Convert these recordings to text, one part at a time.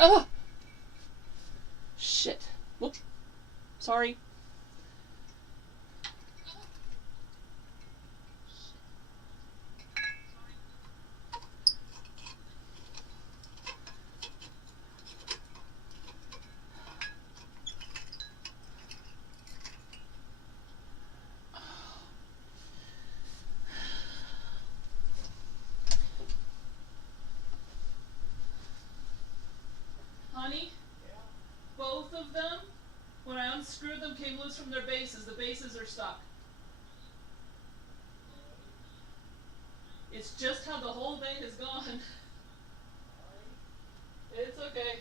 Oh! Shit. Whoop. Sorry. Honey? Yeah. Both of them, when I unscrewed them, came loose from their bases. The bases are stuck. It's just how the whole thing has gone. It's okay.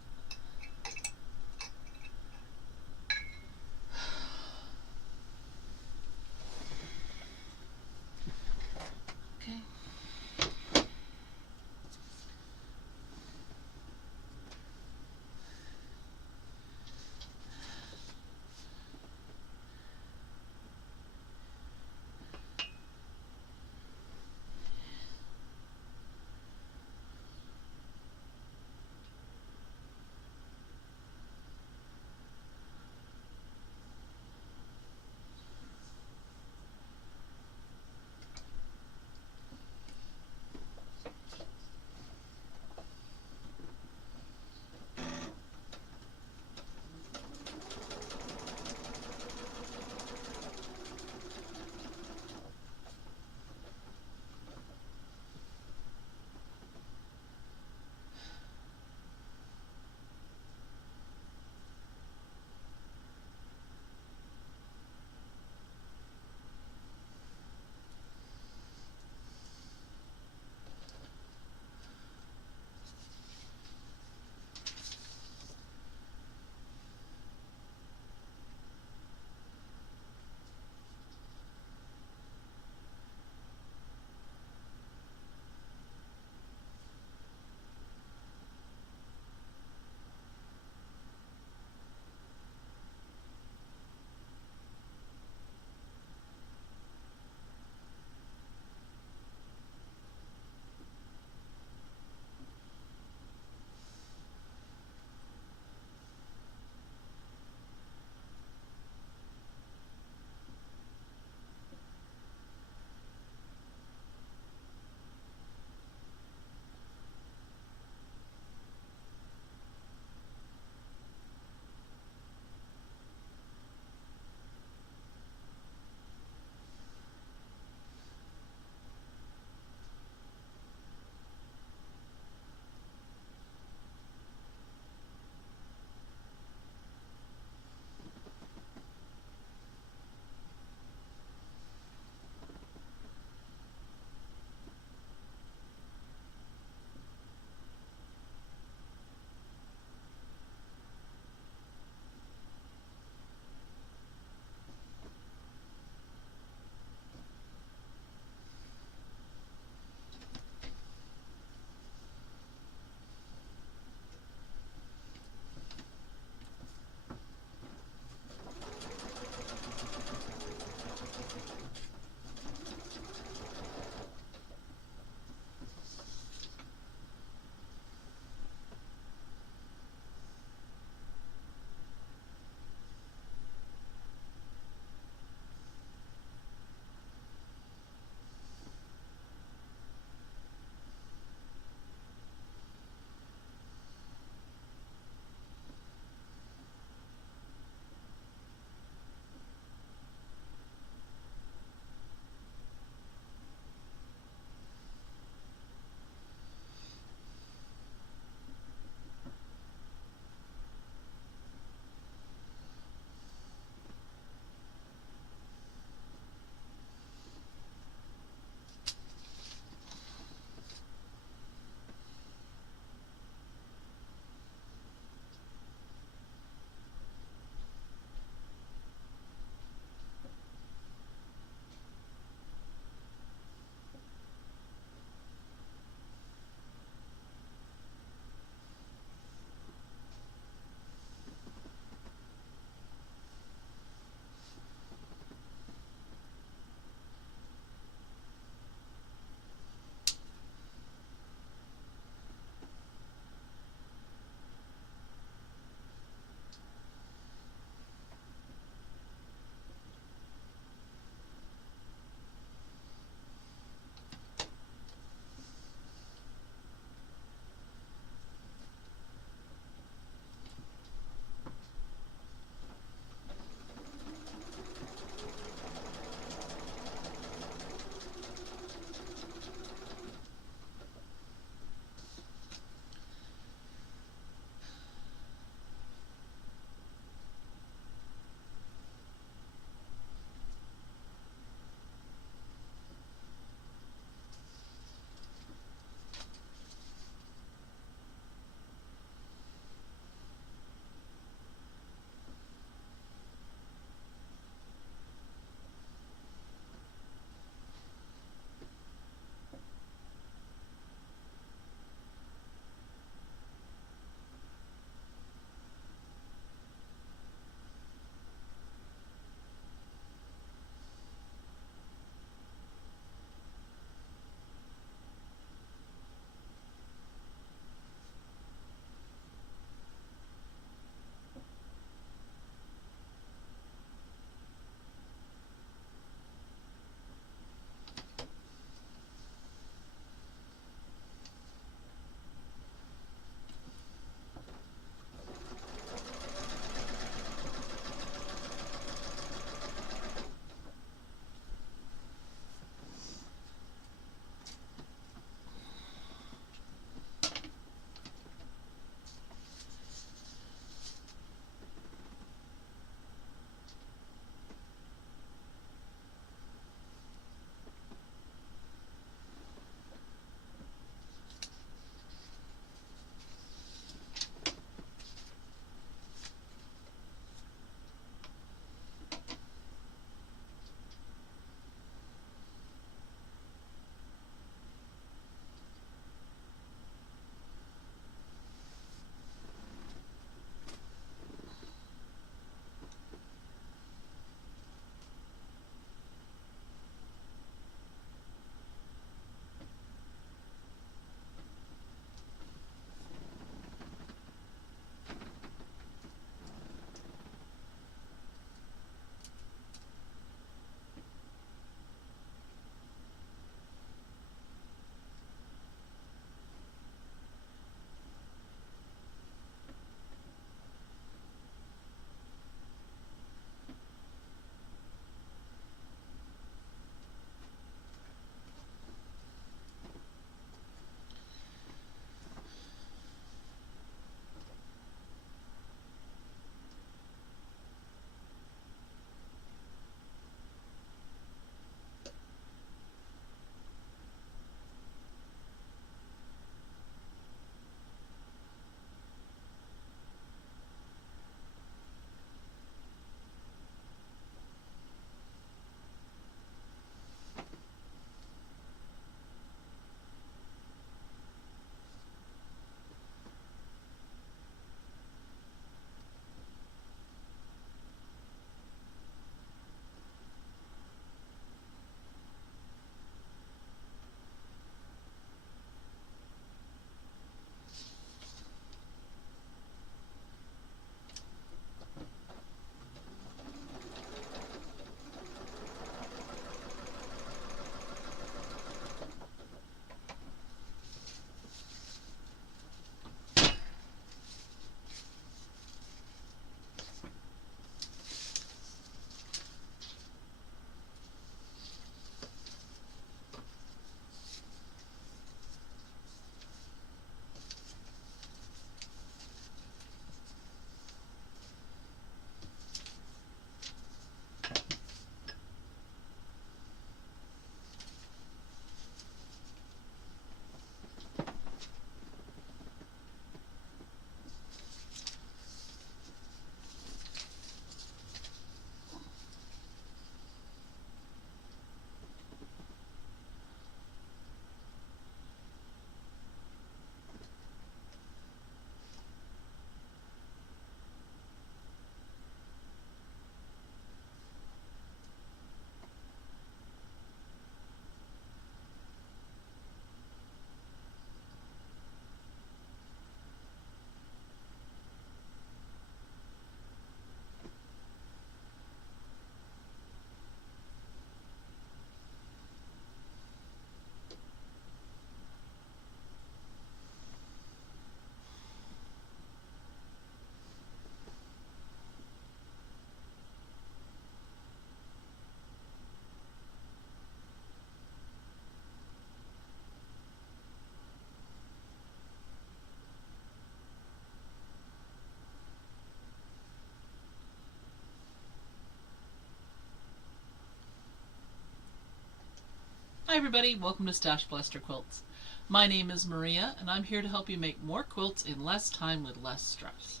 Hi everybody, welcome to StashBlaster Quilts. My name is Maria and I'm here to help you make more quilts in less time with less stress.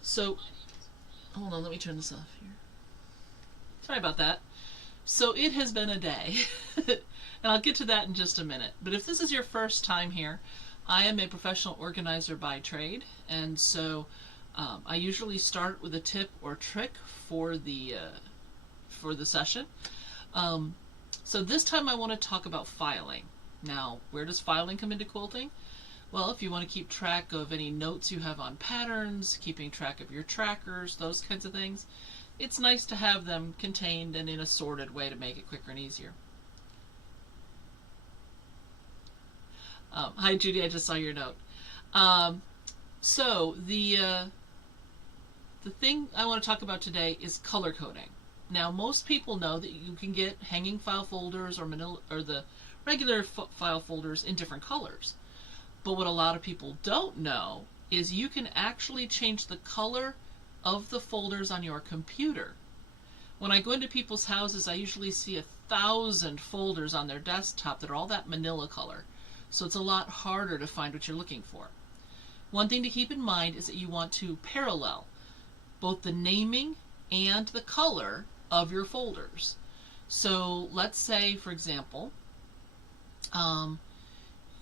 So, hold on, let me turn this off here. Sorry about that. So it has been a day, and I'll get to that in just a minute. But if this is your first time here, I am a professional organizer by trade, and so I usually start with a tip or trick for the session. So this time I want to talk about filing. Now, where does filing come into quilting? Well, if you want to keep track of any notes you have on patterns, keeping track of your trackers, those kinds of things, it's nice to have them contained and in a sorted way to make it quicker and easier. Hi Judy, I just saw your note. So the thing I want to talk about today is color coding. Now, most people know that you can get hanging file folders or the regular file folders in different colors. But what a lot of people don't know is you can actually change the color of the folders on your computer. When I go into people's houses, I usually see 1,000 folders on their desktop that are all that manila color. So it's a lot harder to find what you're looking for. One thing to keep in mind is that you want to parallel both the naming and the color of your folders. So let's say, for example,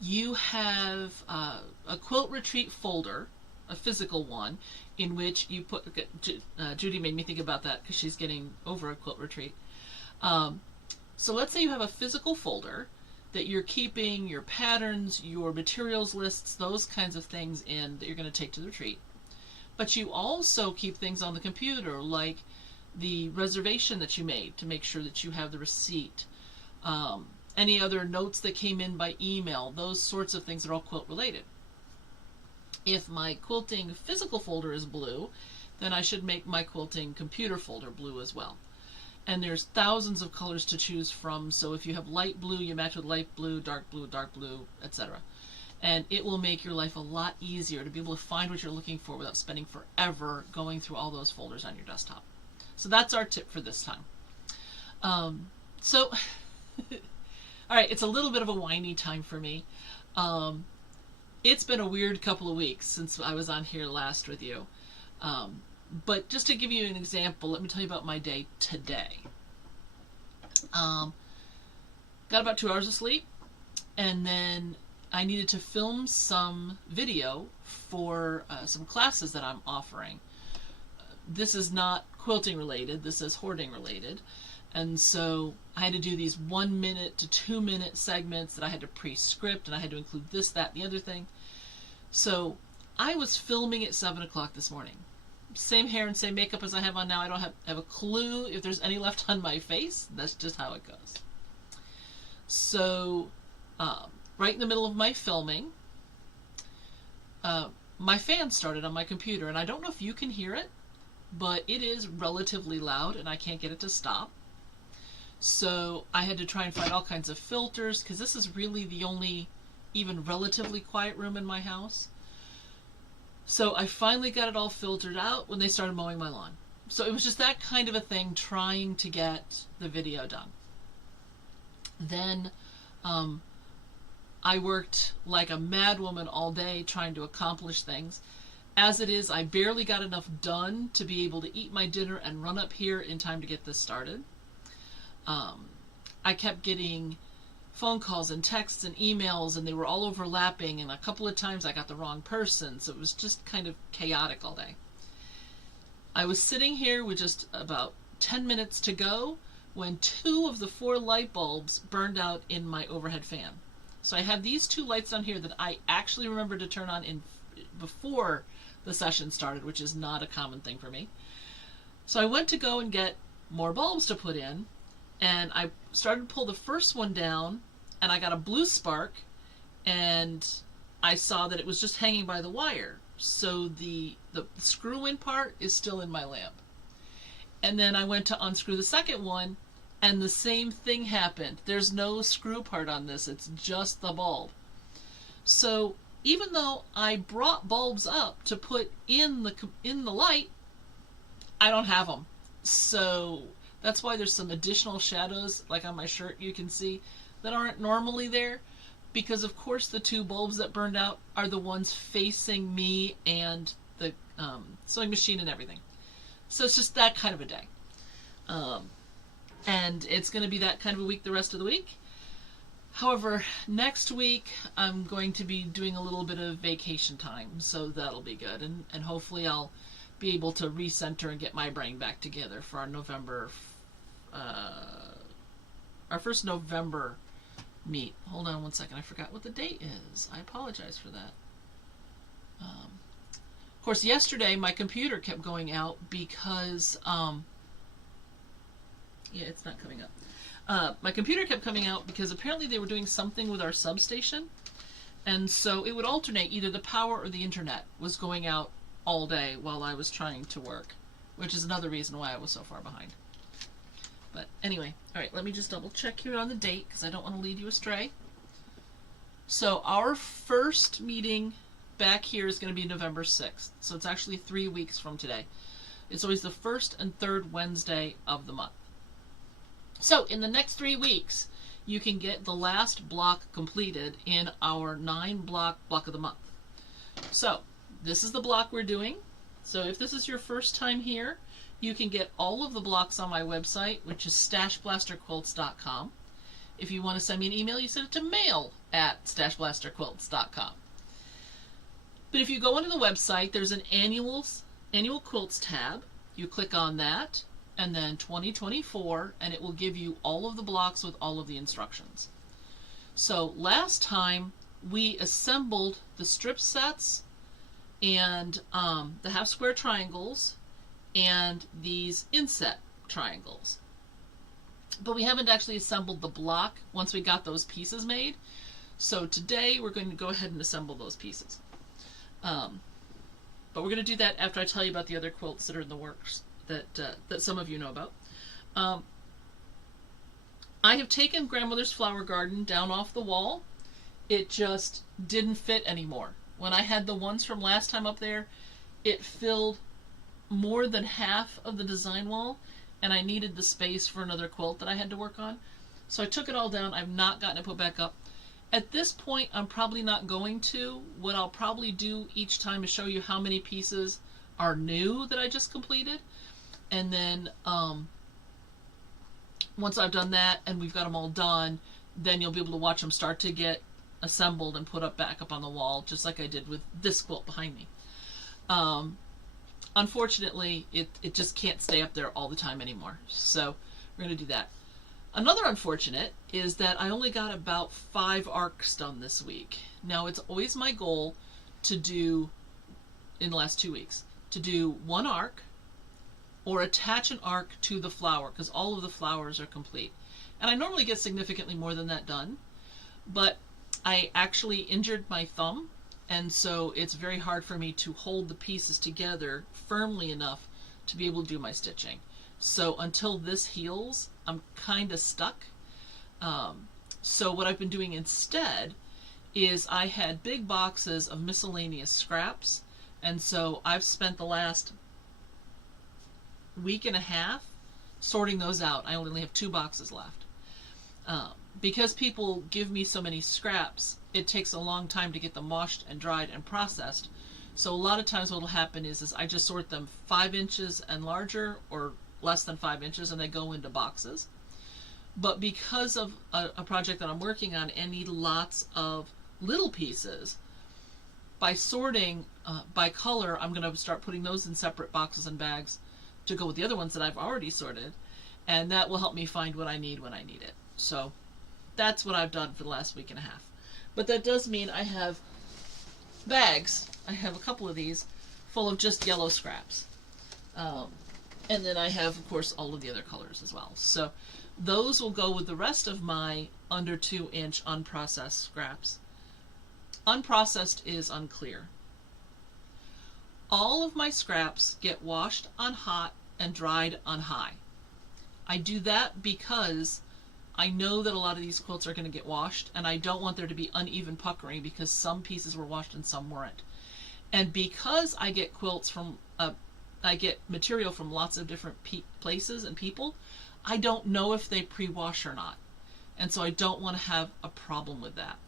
you have a quilt retreat folder, a physical one, in which you put, Judy made me think about that because she's getting over a quilt retreat. So let's say you have a physical folder that you're keeping your patterns, your materials lists, those kinds of things in that you're going to take to the retreat. But you also keep things on the computer, like the reservation that you made to make sure that you have the receipt, any other notes that came in by email, those sorts of things are all quilt related. If my quilting physical folder is blue, then I should make my quilting computer folder blue as well. And there's thousands of colors to choose from, so if you have light blue, you match with light blue, dark blue, etc. And it will make your life a lot easier to be able to find what you're looking for without spending forever going through all those folders on your desktop. So that's our tip for this time. All right, it's a little bit of a whiny time for me. It's been a weird couple of weeks since I was on here last with you. But just to give you an example, let me tell you about my day today. Got about 2 hours of sleep, and then I needed to film some video for some classes that I'm offering. This is not quilting related, this is hoarding related. And so I had to do these 1 minute to 2 minute segments that I had to pre-script, and I had to include this, that, and the other thing. So I was filming at 7 o'clock this morning. Same hair and same makeup as I have on now. I don't have a clue if there's any left on my face. That's just how it goes. So right in the middle of my filming, my fan started on my computer, and I don't know if you can hear it, but it is relatively loud and I can't get it to stop. So I had to try and find all kinds of filters, because this is really the only even relatively quiet room in my house. So I finally got it all filtered out when they started mowing my lawn. So it was just that kind of a thing, trying to get the video done. Then I worked like a madwoman all day trying to accomplish things. As it is, I barely got enough done to be able to eat my dinner and run up here in time to get this started. I kept getting phone calls and texts and emails, and they were all overlapping, and a couple of times I got the wrong person, so it was just kind of chaotic all day. I was sitting here with just about 10 minutes to go when 2 of the 4 light bulbs burned out in my overhead fan. So I had these 2 lights down here that I actually remembered to turn on before the session started, which is not a common thing for me. So I went to go and get more bulbs to put in, and I started to pull the first one down, and I got a blue spark, and I saw that it was just hanging by the wire. So the screw-in part is still in my lamp. And then I went to unscrew the second one, and the same thing happened. There's no screw part on this, it's just the bulb. So even though I brought bulbs up to put in the light, I don't have them. So That's why there's some additional shadows, like on my shirt you can see, that aren't normally there. Because of course the two bulbs that burned out are the ones facing me and the sewing machine and everything. So it's just that kind of a day. And it's going to be that kind of a week the rest of the week. However, next week I'm going to be doing a little bit of vacation time, so that'll be good. And hopefully I'll be able to recenter and get my brain back together for our first November meet. Hold on one second, I forgot what the date is. I apologize for that. Of course, yesterday my computer kept going out because, yeah, it's not coming up. My computer kept coming out because apparently they were doing something with our substation, and so it would alternate. Either the power or the internet was going out all day while I was trying to work, which is another reason why I was so far behind. But anyway, all right, let me just double check here on the date because I don't want to lead you astray. So our first meeting back here is going to be November 6th, so it's actually 3 weeks from today. It's always the first and third Wednesday of the month. So in the next 3 weeks, you can get the last block completed in our 9-block block of the month. So this is the block we're doing. So if this is your first time here, you can get all of the blocks on my website, which is StashBlasterQuilts.com. If you want to send me an email, you send it to mail@StashBlasterQuilts.com. But if you go onto the website, there's an annual quilts tab. You click on that, and then 2024, and it will give you all of the blocks with all of the instructions. So last time we assembled the strip sets and the half square triangles and these inset triangles. But we haven't actually assembled the block once we got those pieces made. So today we're going to go ahead and assemble those pieces. But we're going to do that after I tell you about the other quilts that are in the works that some of you know about. I have taken Grandmother's Flower Garden down off the wall. It just didn't fit anymore. When I had the ones from last time up there, it filled more than half of the design wall, and I needed the space for another quilt that I had to work on. So I took it all down. I've not gotten it put back up. At this point, I'm probably not going to. What I'll probably do each time is show you how many pieces are new that I just completed. And then once I've done that and we've got them all done, then you'll be able to watch them start to get assembled and put back up on the wall, just like I did with this quilt behind me. Unfortunately, it just can't stay up there all the time anymore. So we're going to do that. Another unfortunate is that I only got about 5 arcs done this week. Now, it's always my goal to do, in the last 2 weeks, to do 1 arc or attach an arc to the flower, because all of the flowers are complete. And I normally get significantly more than that done, but I actually injured my thumb, and so it's very hard for me to hold the pieces together firmly enough to be able to do my stitching. So until this heals, I'm kind of stuck. So what I've been doing instead is I had big boxes of miscellaneous scraps, and so I've spent the last week and a half sorting those out. I only have 2 boxes left. Because people give me so many scraps, it takes a long time to get them washed and dried and processed. So a lot of times what will happen is I just sort them 5 inches and larger, or less than 5 inches, and they go into boxes. But because of a project that I'm working on and need lots of little pieces, by sorting by color, I'm going to start putting those in separate boxes and bags to go with the other ones that I've already sorted, and that will help me find what I need when I need it. So that's what I've done for the last week and a half. But that does mean I have bags. I have a couple of these full of just yellow scraps. And then I have, of course, all of the other colors as well. So those will go with the rest of my under 2-inch unprocessed scraps. Unprocessed is unclear. All of my scraps get washed on hot and dried on high. I do that because I know that a lot of these quilts are going to get washed, and I don't want there to be uneven puckering because some pieces were washed and some weren't. And because I get quilts from I get material from lots of different places and people, I don't know if they pre-wash or not. And so I don't want to have a problem with that.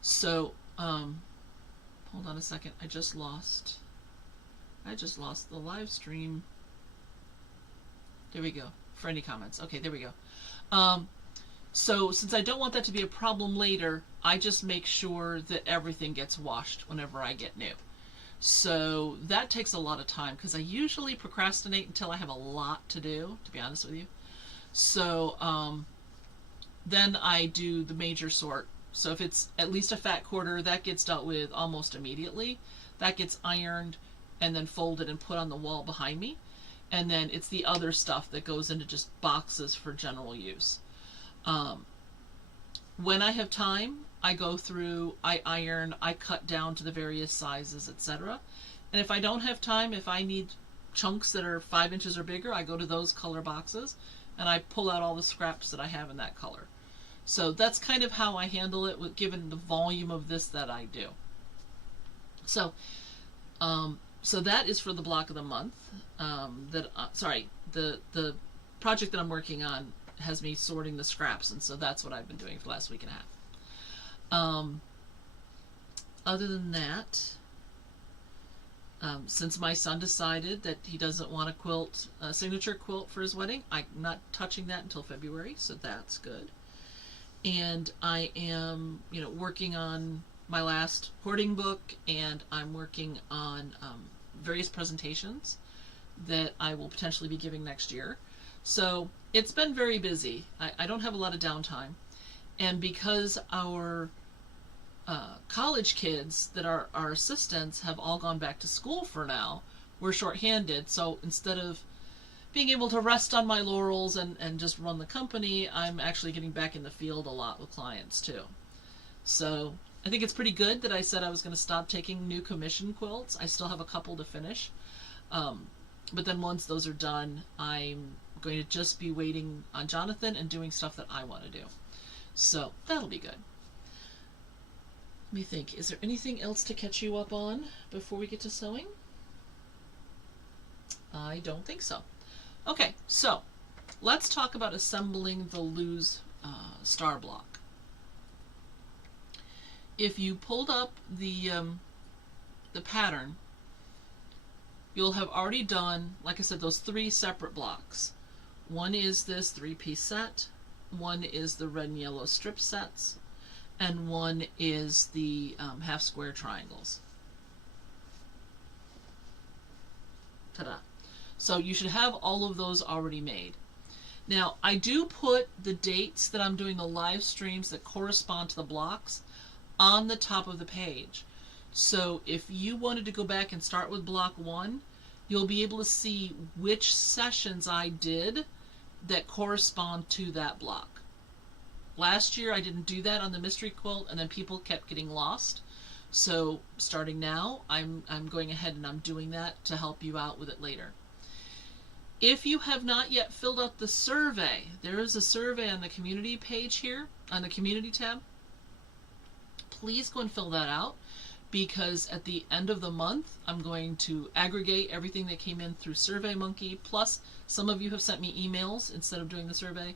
So, hold on a second. I just lost the live stream. There we go. For any comments. Okay, there we go. So since I don't want that to be a problem later, I just make sure that everything gets washed whenever I get new. So that takes a lot of time because I usually procrastinate until I have a lot to do, to be honest with you. So then I do the major sort. So if it's at least a fat quarter, that gets dealt with almost immediately. That gets ironed and then folded and put on the wall behind me. And then it's the other stuff that goes into just boxes for general use. When I have time, I go through, I iron, I cut down to the various sizes, etc. And if I don't have time, if I need chunks that are 5 inches or bigger, I go to those color boxes and I pull out all the scraps that I have in that color. So that's kind of how I handle it, given the volume of this that I do. So, so that is for the block of the month. The project that I'm working on has me sorting the scraps, and so that's what I've been doing for the last week and a half. Other than that, since my son decided that he doesn't want a signature quilt for his wedding, I'm not touching that until February, so that's good. And I am, working on my last hoarding book, and I'm working on various presentations that I will potentially be giving next year. So it's been very busy. I don't have a lot of downtime. And because our college kids that are our assistants have all gone back to school for now, we're shorthanded. So instead of being able to rest on my laurels and just run the company, I'm actually getting back in the field a lot with clients too. So I think it's pretty good that I said I was going to stop taking new commission quilts. I still have a couple to finish. But then once those are done, I'm going to just be waiting on Jonathan and doing stuff that I want to do. So that'll be good. Let me think. Is there anything else to catch you up on before we get to sewing? I don't think so. Okay, so let's talk about assembling the Lose star block. If you pulled up the pattern, you'll have already done, like I said, those 3 separate blocks. One is this 3-piece set, one is the red and yellow strip sets, and one is the half square triangles. Ta-da! So you should have all of those already made. Now, I do put the dates that I'm doing the live streams that correspond to the blocks on the top of the page. So if you wanted to go back and start with block 1, you'll be able to see which sessions I did that correspond to that block. Last year I didn't do that on the mystery quilt, and then people kept getting lost. So starting now, I'm going ahead and I'm doing that to help you out with it later. If you have not yet filled out the survey, there is a survey on the community page here, on the community tab. Please go and fill that out, because at the end of the month, I'm going to aggregate everything that came in through SurveyMonkey, plus some of you have sent me emails instead of doing the survey.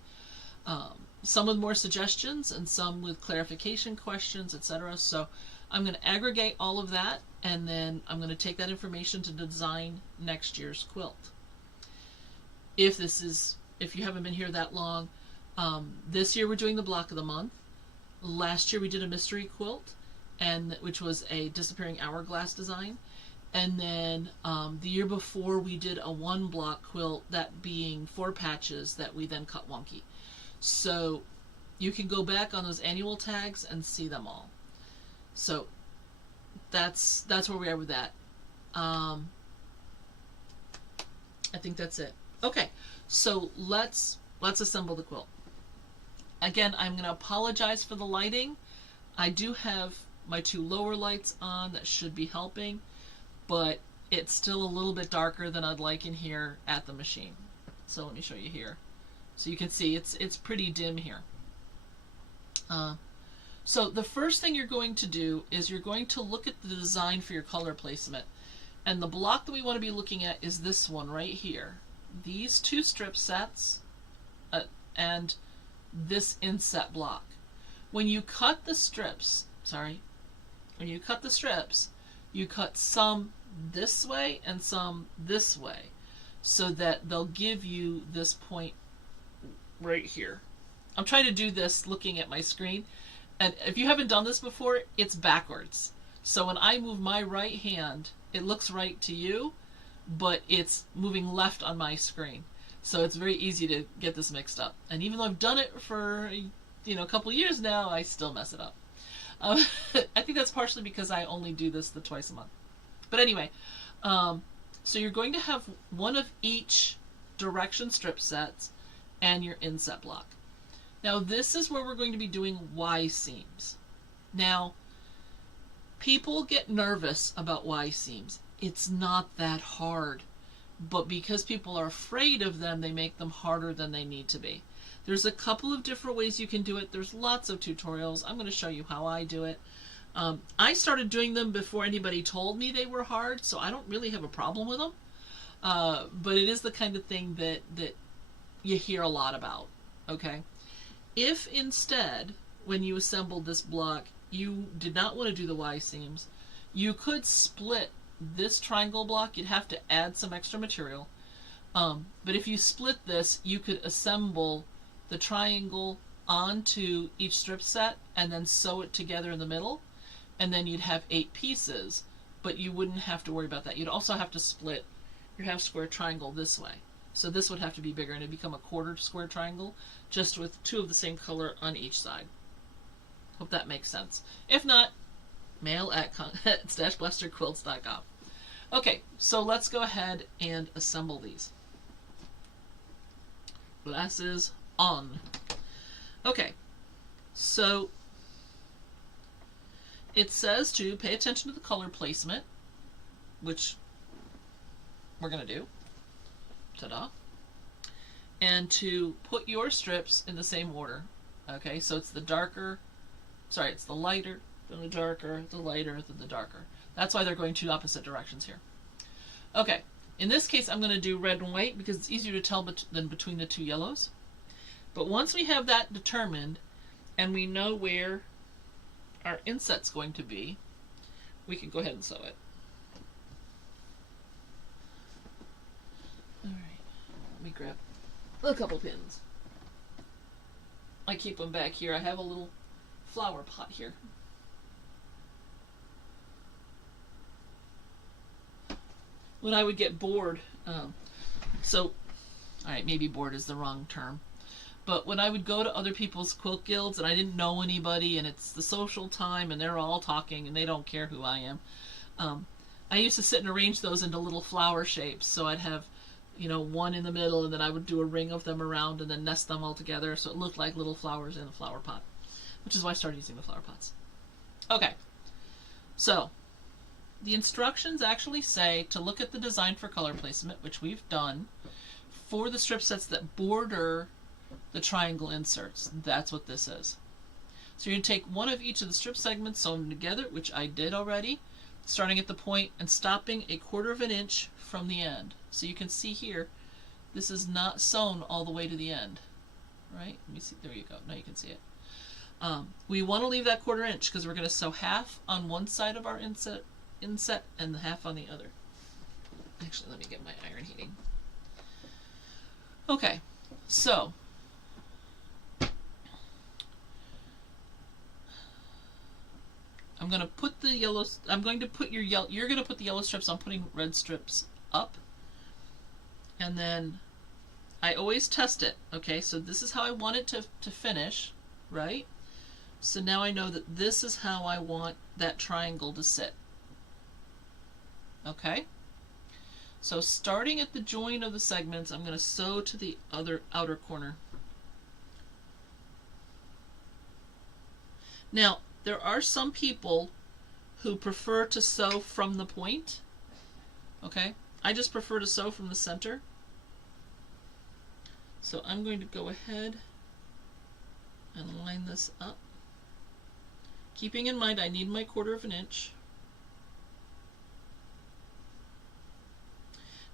Some with more suggestions and some with clarification questions, etc. So I'm going to aggregate all of that, and then I'm going to take that information to design next year's quilt. If you haven't been here that long, this year we're doing the block of the month. Last year we did a mystery quilt, which was a disappearing hourglass design. And then the year before we did a 1-block quilt, that being 4 patches that we then cut wonky. So you can go back on those annual tags and see them all. So that's where we are with that. I think that's it. Okay, so let's assemble the quilt. Again, I'm going to apologize for the lighting. I do have my 2 lower lights on that should be helping, but it's still a little bit darker than I'd like in here at the machine. So let me show you here. So you can see it's pretty dim here. So the first thing you're going to do is you're going to look at the design for your color placement. And the block that we want to be looking at is this one right here. These 2 strip sets, and this inset block. When you cut the strips, you cut some this way and some this way, so that they'll give you this point right here. I'm trying to do this looking at my screen, and if you haven't done this before, it's backwards. So when I move my right hand, it looks right to you, but it's moving left on my screen. So it's very easy to get this mixed up. And even though I've done it for a couple of years now, I still mess it up. I think that's partially because I only do this twice a month. But anyway, so you're going to have one of each direction strip sets and your inset block. Now this is where we're going to be doing Y seams. Now, people get nervous about Y seams. It's not that hard, but because people are afraid of them, they make them harder than they need to be. There's a couple of different ways you can do it. There's lots of tutorials. I'm going to show you how I do it. I started doing them before anybody told me they were hard, so I don't really have a problem with them. But it is the kind of thing that you hear a lot about. Okay? If instead, when you assembled this block, you did not want to do the Y seams, you could split this triangle block. You'd have to add some extra material. But if you split this, you could assemble the triangle onto each strip set and then sew it together in the middle, and then you'd have 8 pieces, but you wouldn't have to worry about that. You'd also have to split your half square triangle this way. So this would have to be bigger, and it'd become a quarter square triangle, just with 2 of the same color on each side. Hope that makes sense. If not, mail at StashBlasterQuilts.com. Okay, so let's go ahead and assemble these. Glasses on. Okay, so it says to pay attention to the color placement, which we're going to do. Ta-da. And to put your strips in the same order. Okay, so it's the lighter, then the darker, the lighter, then the darker. That's why they're going 2 opposite directions here. Okay, in this case I'm going to do red and white because it's easier to tell than between the 2 yellows. But once we have that determined and we know where our inset's going to be, we can go ahead and sew it. Alright, let me grab a couple pins. I keep them back here. I have a little flower pot here. When I would get bored, alright, maybe bored is the wrong term, but when I would go to other people's quilt guilds and I didn't know anybody and it's the social time and they're all talking and they don't care who I am, I used to sit and arrange those into little flower shapes. So I'd have, one in the middle, and then I would do a ring of them around and then nest them all together so it looked like little flowers in a flower pot, which is why I started using the flower pots. Okay, so the instructions actually say to look at the design for color placement, which we've done, for the strip sets that border the triangle inserts. That's what this is. So you're going to take one of each of the strip segments, sew them together, which I did already, starting at the point and stopping 1/4 inch from the end. So you can see here, this is not sewn all the way to the end. Right? Let me see. There you go. Now you can see it. We want to leave that 1/4 inch because we're going to sew half on one side of our inset and the half on the other. Actually, let me get my iron heating. Okay, so I'm going to put the yellow. I'm going to put your yellow. You're going to put the yellow strips. I'm putting red strips up, and then I always test it. Okay, so this is how I want it to finish, right? So now I know that this is how I want that triangle to sit. Okay, so starting at the join of the segments, I'm going to sew to the other outer corner. Now, there are some people who prefer to sew from the point. Okay, I just prefer to sew from the center. So I'm going to go ahead and line this up, keeping in mind I need my 1/4 inch.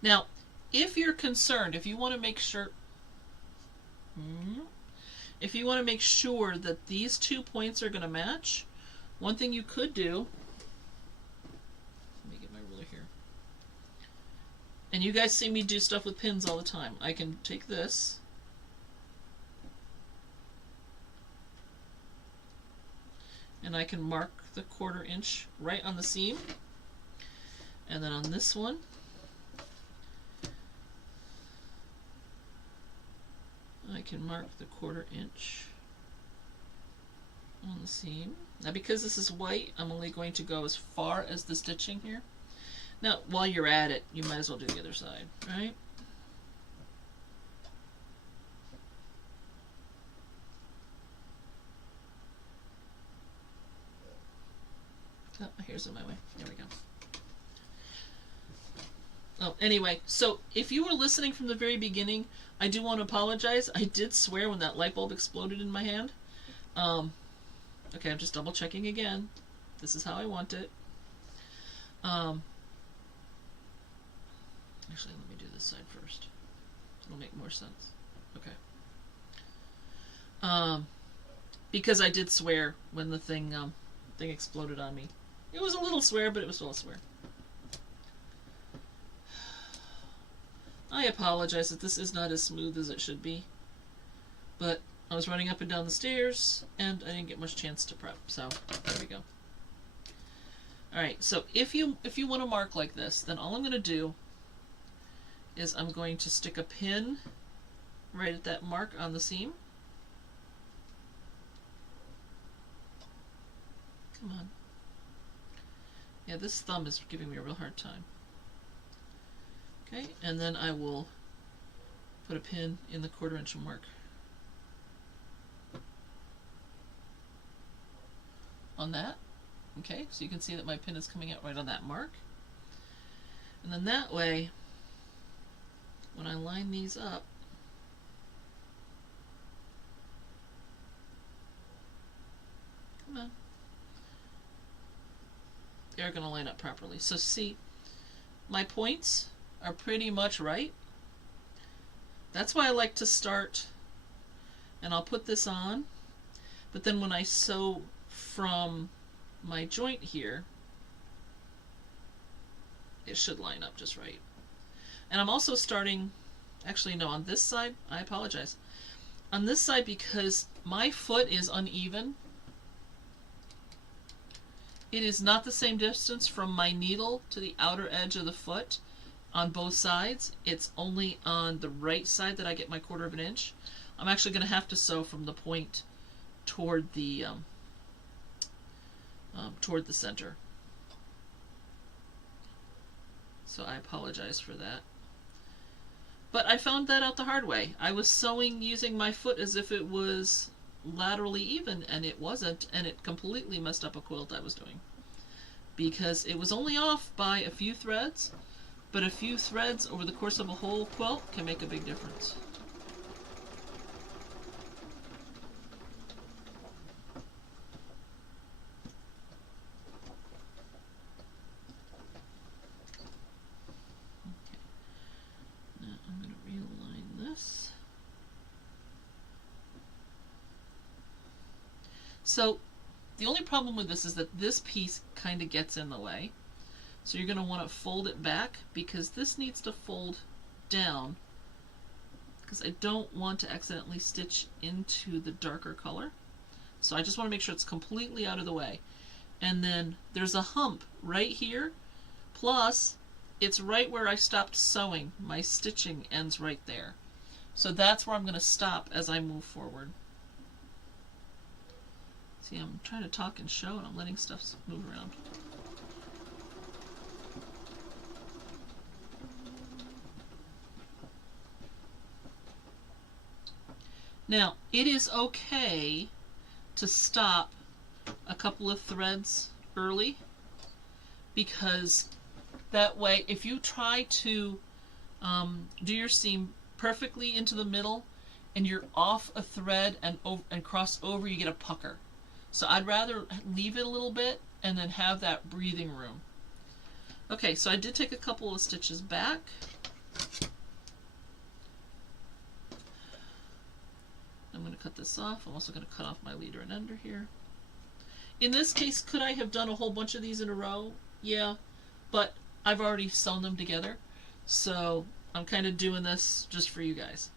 Now, if you're concerned, if you want to make sure, if you want to make sure that these 2 points are going to match, one thing you could do, let me get my ruler here, and you guys see me do stuff with pins all the time. I can take this, and I can mark the 1/4 inch right on the seam, and then on this one, I can mark the 1/4 inch on the seam. Now because this is white, I'm only going to go as far as the stitching here. Now while you're at it, you might as well do the other side, right? Oh, here's in my way. There we go. Oh, anyway, so if you were listening from the very beginning, I do want to apologize. I did swear when that light bulb exploded in my hand. Okay, I'm just double checking again. This is how I want it. Actually, let me do this side first. It'll make more sense. Okay. Because I did swear when the thing exploded on me. It was a little swear, but it was still a swear. I apologize that this is not as smooth as it should be, but I was running up and down the stairs and I didn't get much chance to prep, so there we go. Alright, so if you want to mark like this, then all I'm going to do is I'm going to stick a pin right at that mark on the seam. Come on. Yeah, this thumb is giving me a real hard time. Okay, and then I will put a pin in the 1/4 inch mark on that. Okay, so you can see that my pin is coming out right on that mark. And then that way, when I line these up, come on, they're going to line up properly. So see, my points are pretty much right. That's why I like to start, and I'll put this on, but then when I sew from my joint here, it should line up just right. And I'm also starting, actually no, on this side, I apologize. On this side, because my foot is uneven, it is not the same distance from my needle to the outer edge of the foot on both sides. It's only on the right side that I get my 1/4 inch. I'm actually going to have to sew from the point toward the center. So I apologize for that. But I found that out the hard way. I was sewing using my foot as if it was laterally even, and it wasn't, and it completely messed up a quilt I was doing. Because it was only off by a few threads, but a few threads over the course of a whole quilt can make a big difference. Okay. Now I'm going to realign this. So the only problem with this is that this piece kind of gets in the way. So you're going to want to fold it back, because this needs to fold down, because I don't want to accidentally stitch into the darker color. So I just want to make sure it's completely out of the way. And then there's a hump right here, plus it's right where I stopped sewing. My stitching ends right there. So that's where I'm going to stop as I move forward. See, I'm trying to talk and show, and I'm letting stuff move around. Now, it is okay to stop a couple of threads early, because that way, if you try to do your seam perfectly into the middle and you're off a thread and cross over, you get a pucker. So I'd rather leave it a little bit and then have that breathing room. Okay, so I did take a couple of stitches back. I'm going going to cut this off. I'm also going to cut off my leader and ender here. In this case, could I have done a whole bunch of these in a row? Yeah, but I've already sewn them together, so I'm kind of doing this just for you guys.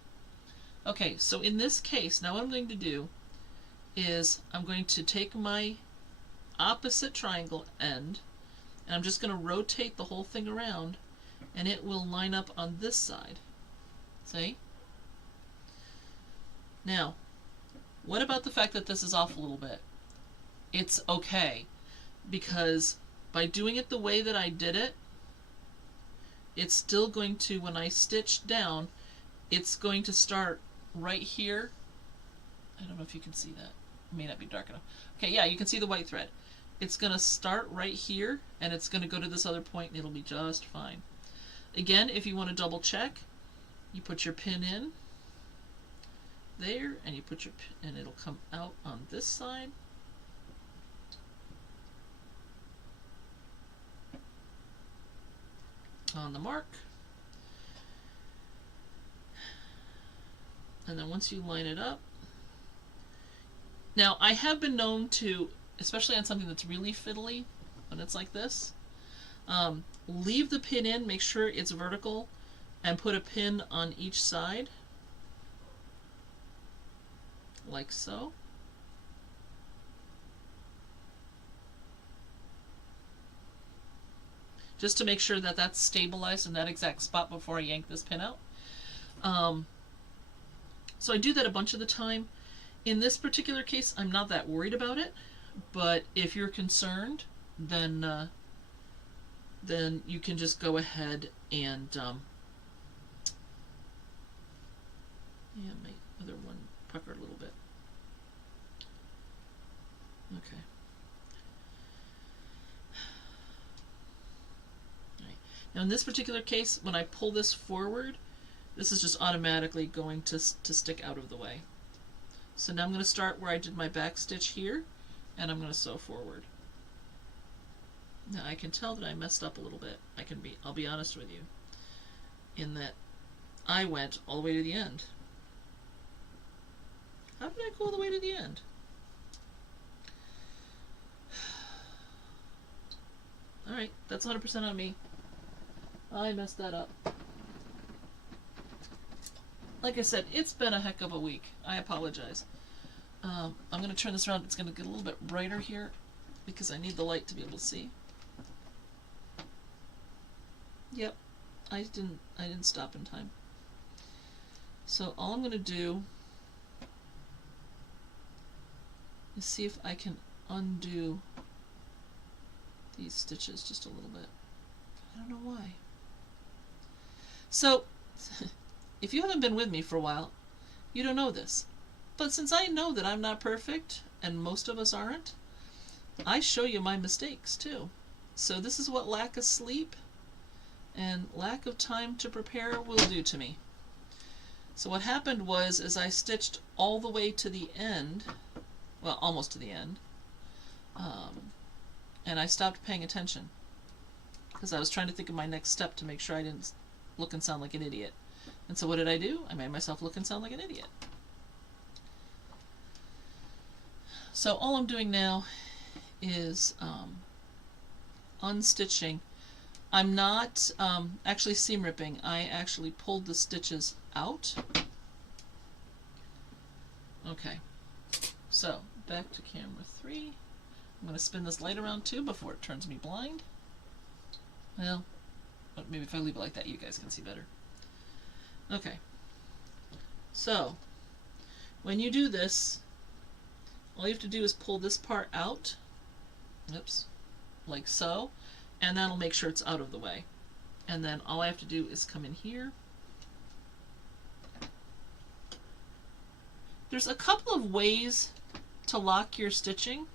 Okay, so in this case, now what I'm going to do is I'm going to take my opposite triangle end, and I'm just going to rotate the whole thing around, and it will line up on this side. See? Now, what about the fact that this is off a little bit? It's okay, because by doing it the way that I did it, it's still going to, when I stitch down, it's going to start right here. I don't know if you can see that. It may not be dark enough. Okay, yeah, you can see the white thread. It's going to start right here, and it's going to go to this other point, and it'll be just fine. Again, if you want to double check, you put your pin in there, and you put your pin, and it'll come out on this side. On the mark. And then once you line it up, now I have been known to, especially on something that's really fiddly, when it's like this, leave the pin in, make sure it's vertical, and put a pin on each side, like so. Just to make sure that that's stabilized in that exact spot before I yank this pin out. So I do that a bunch of the time. In this particular case, I'm not that worried about it, but if you're concerned, then you can just go ahead and yeah, my other one puckered a little bit. Okay. Now in this particular case, when I pull this forward, this is just automatically going to stick out of the way. So now I'm going to start where I did my back stitch here, and I'm going to sew forward. Now I can tell that I messed up a little bit. I'll be honest with you, in that I went all the way to the end. How did I go all the way to the end? Alright, that's 100% on me. I messed that up. Like I said, it's been a heck of a week. I apologize. I'm going to turn this around. It's going to get a little bit brighter here because I need the light to be able to see. Yep, I didn't stop in time. So all I'm going to do is see if I can undo these stitches just a little bit. I don't know why. So, if you haven't been with me for a while, you don't know this. But since I know that I'm not perfect, and most of us aren't, I show you my mistakes too. So this is what lack of sleep and lack of time to prepare will do to me. So what happened was, as I stitched all the way to the end, well, almost to the end, and I stopped paying attention because I was trying to think of my next step to make sure I didn't look and sound like an idiot. And so what did I do? I made myself look and sound like an idiot. So all I'm doing now is unstitching. I'm not actually seam ripping. I actually pulled the stitches out. Okay, so back to camera 3. I'm going to spin this light around too before it turns me blind. Well, maybe if I leave it like that, you guys can see better. Okay, so when you do this, all you have to do is pull this part out, oops, like so, and that'll make sure it's out of the way. And then all I have to do is come in here. There's a couple of ways to lock your stitching.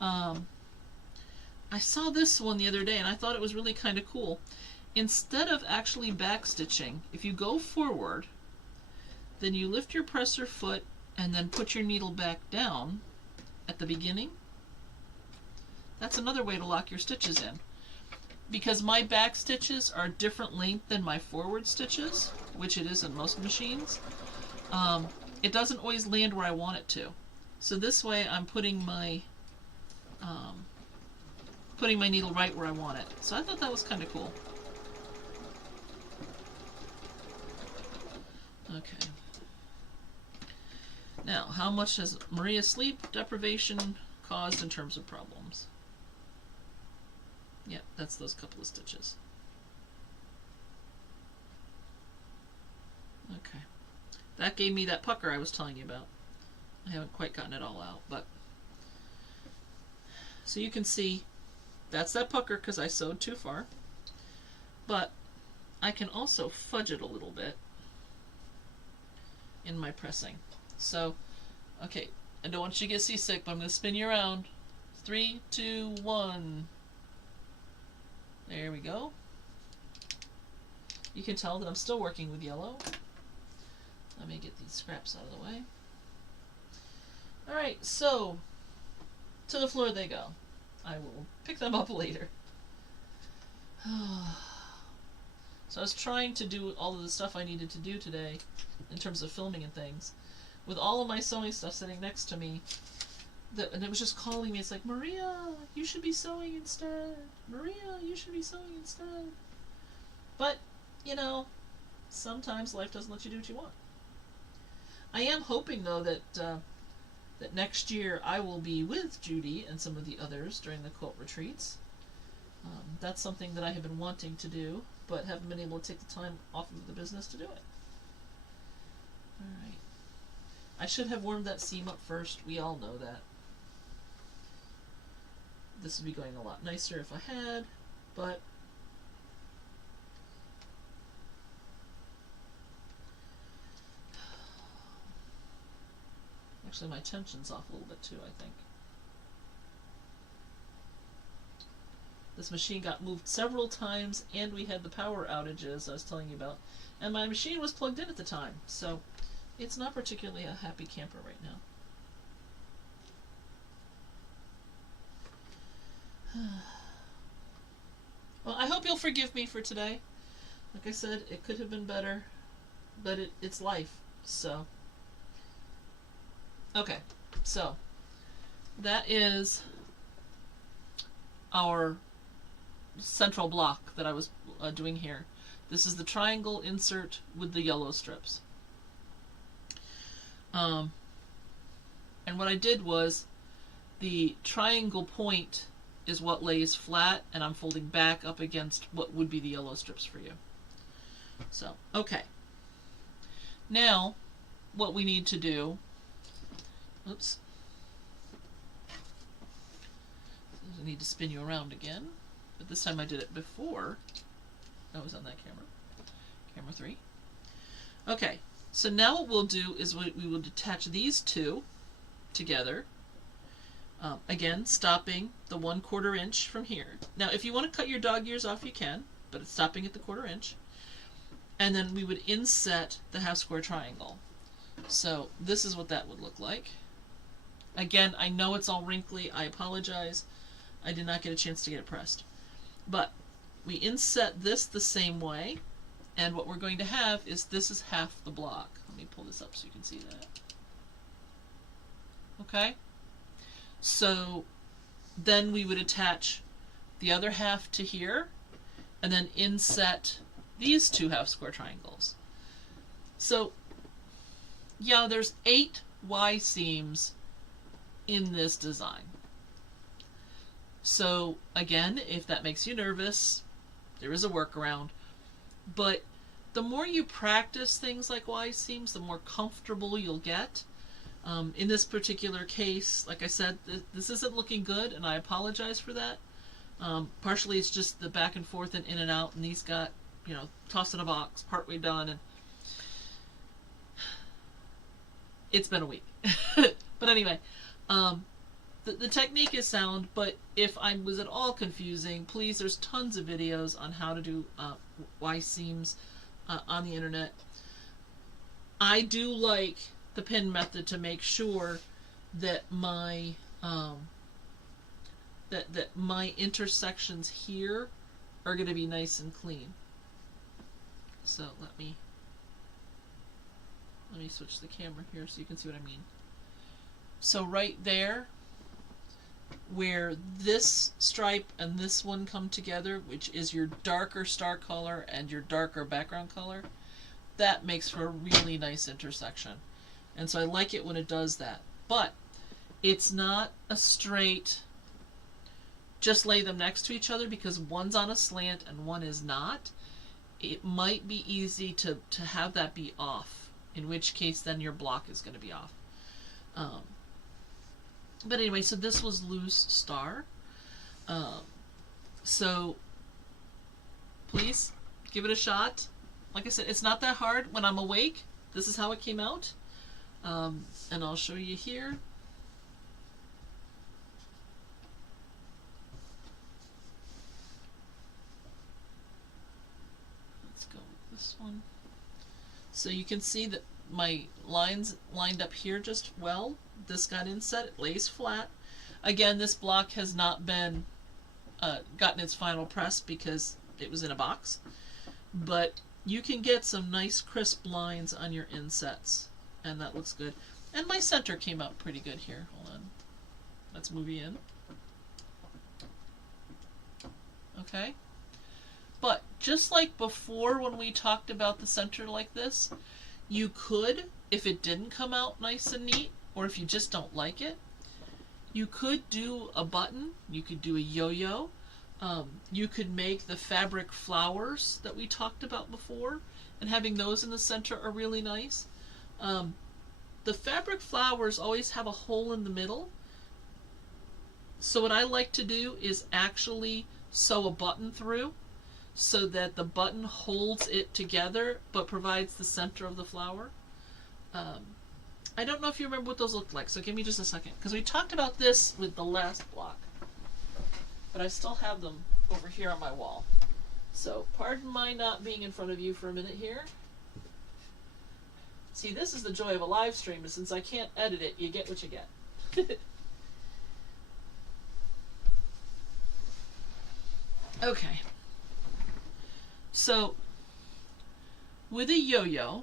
I saw this one the other day and I thought it was really kind of cool. Instead of actually back stitching, if you go forward, then you lift your presser foot and then put your needle back down at the beginning. That's another way to lock your stitches in. Because my back stitches are different length than my forward stitches, which it is in most machines, it doesn't always land where I want it to. So this way I'm putting my needle right where I want it. So I thought that was kind of cool. Okay. Now, how much has Maria's sleep deprivation caused in terms of problems? Yeah, that's those couple of stitches. Okay. That gave me that pucker I was telling you about. I haven't quite gotten it all out, but... So you can see, that's that pucker because I sewed too far. But I can also fudge it a little bit in my pressing. So, okay, I don't want you to get seasick, but I'm going to spin you around. 3, 2, 1. There we go. You can tell that I'm still working with yellow. Let me get these scraps out of the way. Alright, so to the floor they go. I will pick them up later. So I was trying to do all of the stuff I needed to do today in terms of filming and things with all of my sewing stuff sitting next to me, and it was just calling me. It's like, Maria, you should be sewing instead. Maria, you should be sewing instead. But, you know, sometimes life doesn't let you do what you want. I am hoping, though, that that next year I will be with Judy and some of the others during the quilt retreats. That's something that I have been wanting to do, but haven't been able to take the time off of the business to do it. Alright. I should have warmed that seam up first. We all know that. This would be going a lot nicer if I had, but actually my tension's off a little bit too, I think. This machine got moved several times, and we had the power outages I was telling you about, and my machine was plugged in at the time, so it's not particularly a happy camper right now. Well, I hope you'll forgive me for today. Like I said, it could have been better, but it's life, so. Okay, so that is our central block that I was doing here. This is the triangle insert with the yellow strips. And what I did was the triangle point is what lays flat, and I'm folding back up against what would be the yellow strips for you. So, okay. Now, what we need to do, oops, I need to spin you around again, but this time I did it before I was on that camera. Camera 3. Okay, so now what we'll do is we will detach these two together. Again, stopping the 1/4 inch from here. Now, if you want to cut your dog ears off, you can, but it's stopping at the 1/4 inch. And then we would inset the half square triangle. So this is what that would look like. Again, I know it's all wrinkly. I apologize. I did not get a chance to get it pressed. But we inset this the same way, and what we're going to have is this is half the block. Let me pull this up so you can see that. Okay? So then we would attach the other half to here, and then inset these two half square triangles. So, yeah, there's 8 Y seams in this design. So, again, if that makes you nervous, there is a workaround. But the more you practice things like Y seams, the more comfortable you'll get. In this particular case, like I said, this isn't looking good, and I apologize for that. Partially it's just the back and forth and in and out, and these got, you know, tossed in a box, partway done, and it's been a week. But anyway, the technique is sound, but if I was at all confusing, please, there's tons of videos on how to do Y seams on the internet. I do like the pin method to make sure that my that my intersections here are going to be nice and clean. So let me, let me switch the camera here so you can see what I mean. So right there, where this stripe and this one come together, which is your darker star color and your darker background color, that makes for a really nice intersection. And so I like it when it does that. But it's not a straight, just lay them next to each other, because one's on a slant and one is not. It might be easy to have that be off, in which case then your block is going to be off. But anyway, so this was Loose Star. So please give it a shot. Like I said, it's not that hard. When I'm awake, this is how it came out. And I'll show you here. Let's go with this one. So you can see that my lines lined up here just well. This got inset, it lays flat. Again, this block has not been gotten its final press because it was in a box. But you can get some nice crisp lines on your insets, and that looks good. And my center came out pretty good here. Hold on. Let's move you in. Okay. But just like before when we talked about the center like this, you could, if it didn't come out nice and neat, or if you just don't like it, you could do a button, you could do a yo-yo, you could make the fabric flowers that we talked about before, and having those in the center are really nice. The fabric flowers always have a hole in the middle, so what I like to do is actually sew a button through so that the button holds it together but provides the center of the flower. I don't know if you remember what those looked like, so give me just a second, because we talked about this with the last block, but I still have them over here on my wall. So pardon my not being in front of you for a minute here. See, this is the joy of a live stream, is since I can't edit it, you get what you get. Okay. So with a yo-yo,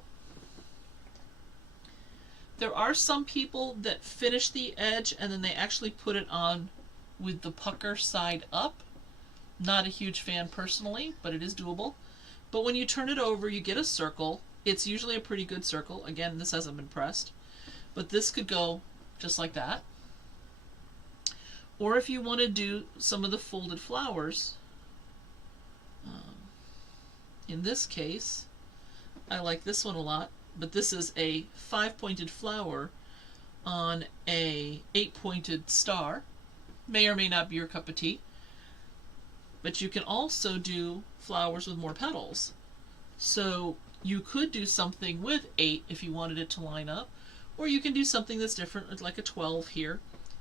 there are some people that finish the edge and then they actually put it on with the pucker side up. Not a huge fan personally, but it is doable. But when you turn it over, you get a circle. It's usually a pretty good circle. Again, this hasn't been pressed. But this could go just like that. Or if you want to do some of the folded flowers, in this case, I like this one a lot. But this is a 5-pointed flower on a 8-pointed star. May or may not be your cup of tea. But you can also do flowers with more petals. So you could do something with 8 if you wanted it to line up. Or you can do something that's different, like a 12 here,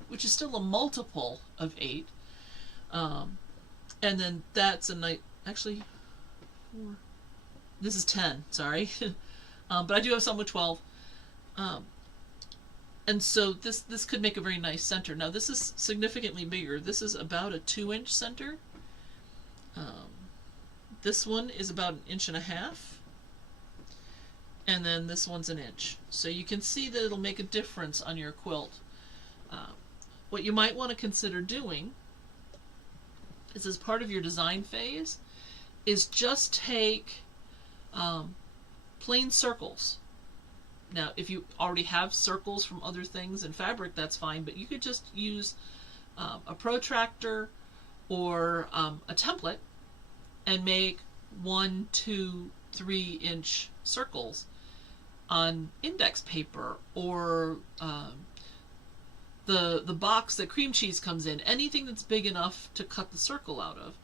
which is still a multiple of 8. And then that's a nice, actually, 4. This is 10, sorry. But I do have some with 12. And so this could make a very nice center. Now this is significantly bigger. This is about a 2-inch center. This one is about 1.5 inches. And then this one's 1 inch. So you can see that it'll make a difference on your quilt. What you might want to consider doing is, as part of your design phase, is just take plain circles. Now, if you already have circles from other things in fabric, that's fine, but you could just use a protractor or a template and make 1, 2, 3-inch circles on index paper, or the box that cream cheese comes in, anything that's big enough to cut the circle out of,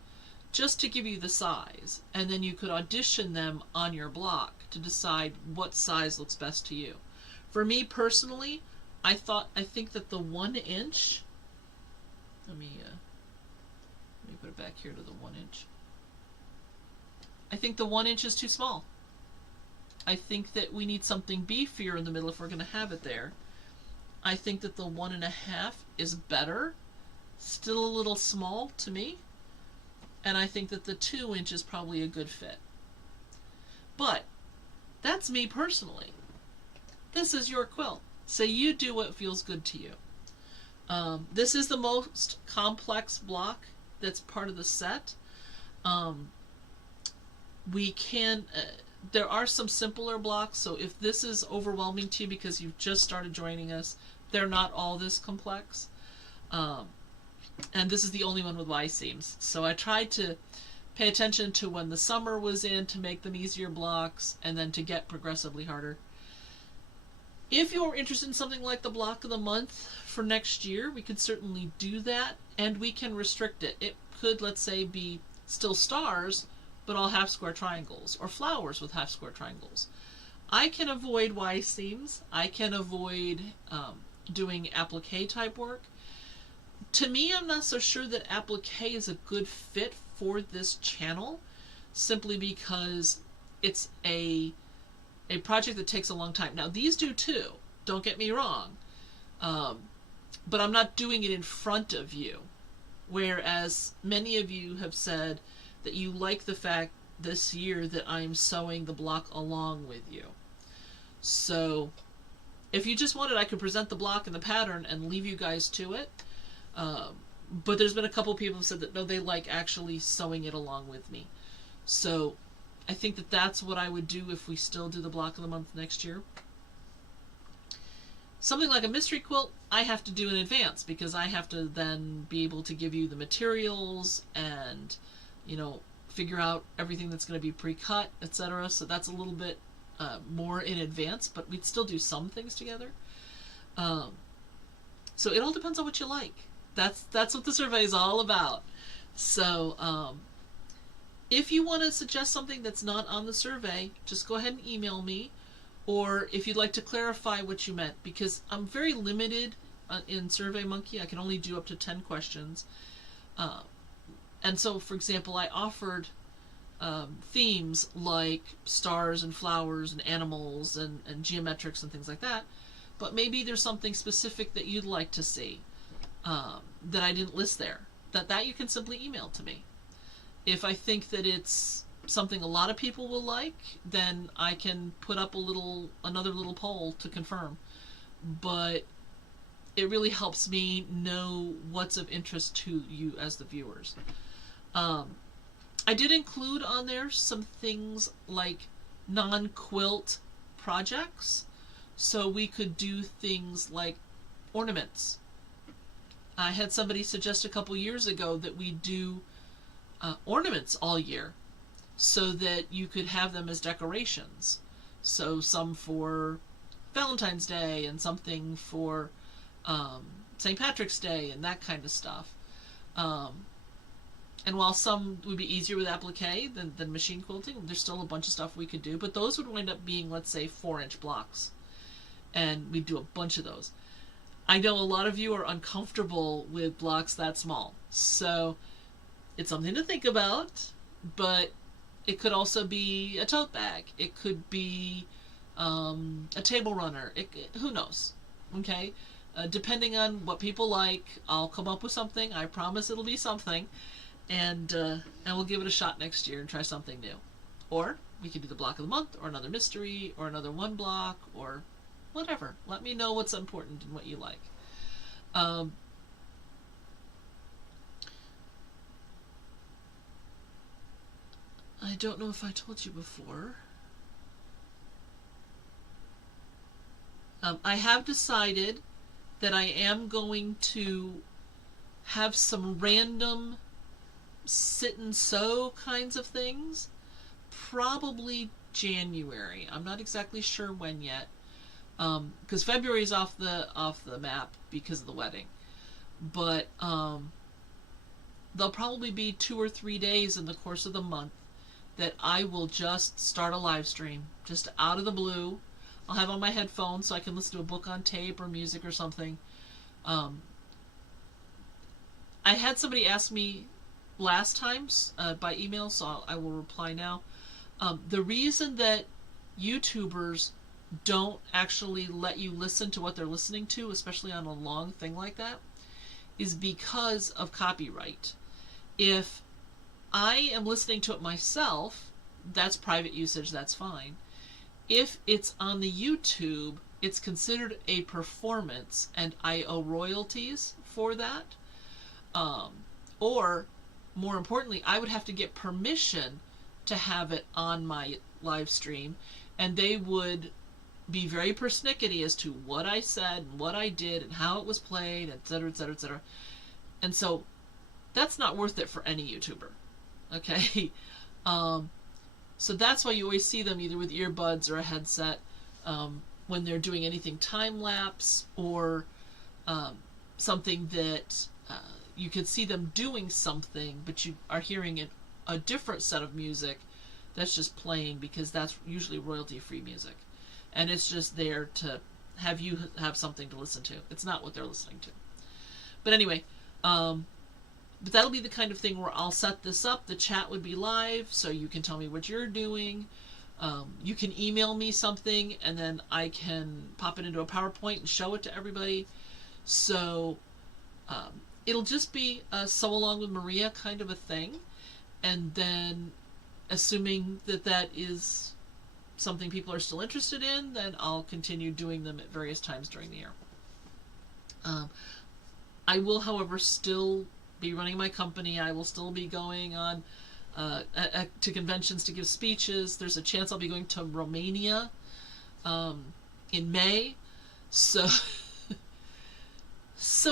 just to give you the size, and then you could audition them on your block to decide what size looks best to you. For me personally, I think that the 1 inch, let me put it back here to the 1 inch. I think the 1 inch is too small. I think that we need something beefier in the middle if we're going to have it there. I think that the 1.5 is better, still a little small to me. And I think that the 2 inch is probably a good fit. But that's me personally. this is your quilt. So you do what feels good to you. This is the most complex block that's part of the set. We can, there are some simpler blocks, so if this is overwhelming to you because you've just started joining us, they're not all this complex. And this is the only one with Y seams. So I tried to pay attention to when the summer was in to make them easier blocks, and then to get progressively harder. If you're interested in something like the block of the month for next year, we could certainly do that, and we can restrict it. It could, let's say, be still stars, but all half square triangles, or flowers with half square triangles. I can avoid Y seams. I can avoid doing applique type work. To me, I'm not so sure that applique is a good fit for this channel, simply because it's a project that takes a long time. Now, these do too, don't get me wrong, but I'm not doing it in front of you, whereas many of you have said that you like the fact this year that I'm sewing the block along with you. So if you just wanted, I could present the block and the pattern and leave you guys to it. But there's been a couple people who said that no, they like actually sewing it along with me. So I think that that's what I would do if we still do the block of the month next year. Something like a mystery quilt, I have to do in advance, because I have to then be able to give you the materials and, you know, figure out everything that's going to be pre-cut, etc. So that's a little bit more in advance, but we'd still do some things together. So it all depends on what you like. That's what the survey is all about. So if you want to suggest something that's not on the survey, just go ahead and email me. Or if you'd like to clarify what you meant, because I'm very limited in SurveyMonkey. I can only do up to 10 questions. And so, for example, I offered themes like stars and flowers and animals and geometrics and things like that. But maybe there's something specific that you'd like to see that I didn't list there. That you can simply email to me. If I think that it's something a lot of people will like, then I can put up another little poll to confirm. But it really helps me know what's of interest to you as the viewers. I did include on there some things like non-quilt projects. So we could do things like ornaments. I had somebody suggest a couple years ago that we do ornaments all year, so that you could have them as decorations. So some for Valentine's Day and something for St. Patrick's Day and that kind of stuff. And while some would be easier with applique than machine quilting, there's still a bunch of stuff we could do. But those would wind up being, let's say, 4-inch blocks. And we'd do a bunch of those. I know a lot of you are uncomfortable with blocks that small. So it's something to think about, but it could also be a tote bag. It could be a table runner. Who knows? Okay? Depending on what people like, I'll come up with something. I promise it'll be something. And we'll give it a shot next year and try something new. Or we could do the block of the month, or another mystery, or another one block, or whatever. Let me know what's important and what you like. I don't know if I told you before. I have decided that I am going to have some random sit and sew kinds of things. Probably January. I'm not exactly sure when yet. Because February is off the map because of the wedding. But there'll probably be 2 or 3 days in the course of the month that I will just start a live stream, just out of the blue. I'll have on my headphones so I can listen to a book on tape or music or something. I had somebody ask me last time by email, so I will reply now. The reason that YouTubers don't actually let you listen to what they're listening to, especially on a long thing like that, is because of copyright. If I am listening to it myself, that's private usage, that's fine. If it's on the YouTube, it's considered a performance and I owe royalties for that. Um, or, more importantly, I would have to get permission to have it on my live stream, and they would be very persnickety as to what I said and what I did and how it was played, etc., etc., etc. And so that's not worth it for any YouTuber. Okay? So that's why you always see them either with earbuds or a headset when they're doing anything time-lapse or something that you can see them doing something, but you are hearing a different set of music that's just playing, because that's usually royalty-free music. And it's just there to have you have something to listen to. It's not what they're listening to. But anyway, but that'll be the kind of thing where I'll set this up. The chat would be live, so you can tell me what you're doing. You can email me something, and then I can pop it into a PowerPoint and show it to everybody. So it'll just be a sew along with Maria kind of a thing. And then, assuming that that is something people are still interested in, then I'll continue doing them at various times during the year. I will, however, still be running my company. I will still be going on to conventions to give speeches. There's a chance I'll be going to Romania in May. So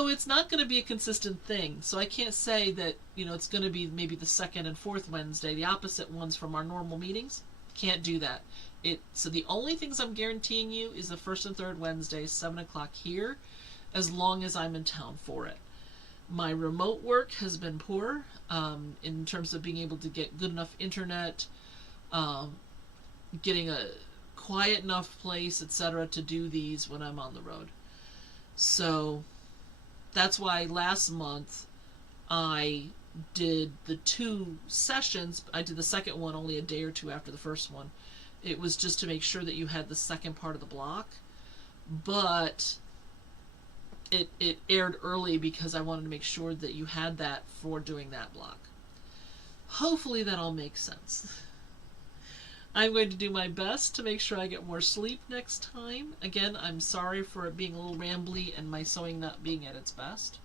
it's not going to be a consistent thing. So I can't say that, it's going to be maybe the second and fourth Wednesday, the opposite ones from our normal meetings. Can't do that. So the only things I'm guaranteeing you is the first and third Wednesdays, 7 o'clock here, as long as I'm in town for it. My remote work has been poor in terms of being able to get good enough internet, getting a quiet enough place, etc., to do these when I'm on the road. So that's why last month I did the 2 sessions. I did the second one only a day or 2 after the first one. It was just to make sure that you had the second part of the block. But it aired early because I wanted to make sure that you had that for doing that block. Hopefully that all makes sense. I'm going to do my best to make sure I get more sleep next time. Again, I'm sorry for it being a little rambly and my sewing not being at its best.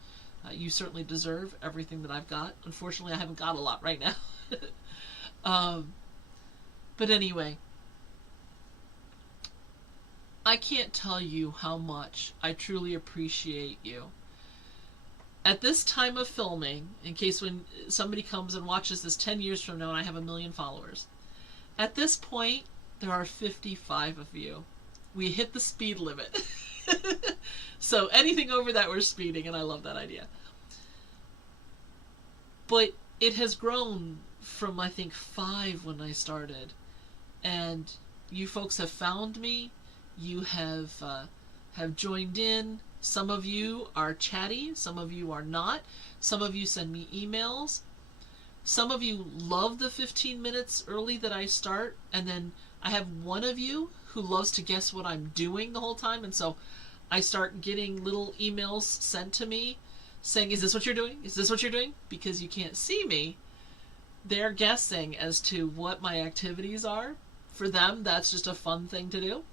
You certainly deserve everything that I've got. Unfortunately, I haven't got a lot right now. But anyway, I can't tell you how much I truly appreciate you. At this time of filming, in case when somebody comes and watches this 10 years from now and I have 1 million followers, at this point, there are 55 of you. We hit the speed limit. So anything over that, we're speeding, and I love that idea. But it has grown from, I think, 5 when I started. And you folks have found me. You have joined in. Some of you are chatty. Some of you are not. Some of you send me emails. Some of you love the 15 minutes early that I start. And then I have one of you who loves to guess what I'm doing the whole time. And so I start getting little emails sent to me saying, is this what you're doing? Is this what you're doing? Because you can't see me. They're guessing as to what my activities are. For them, that's just a fun thing to do.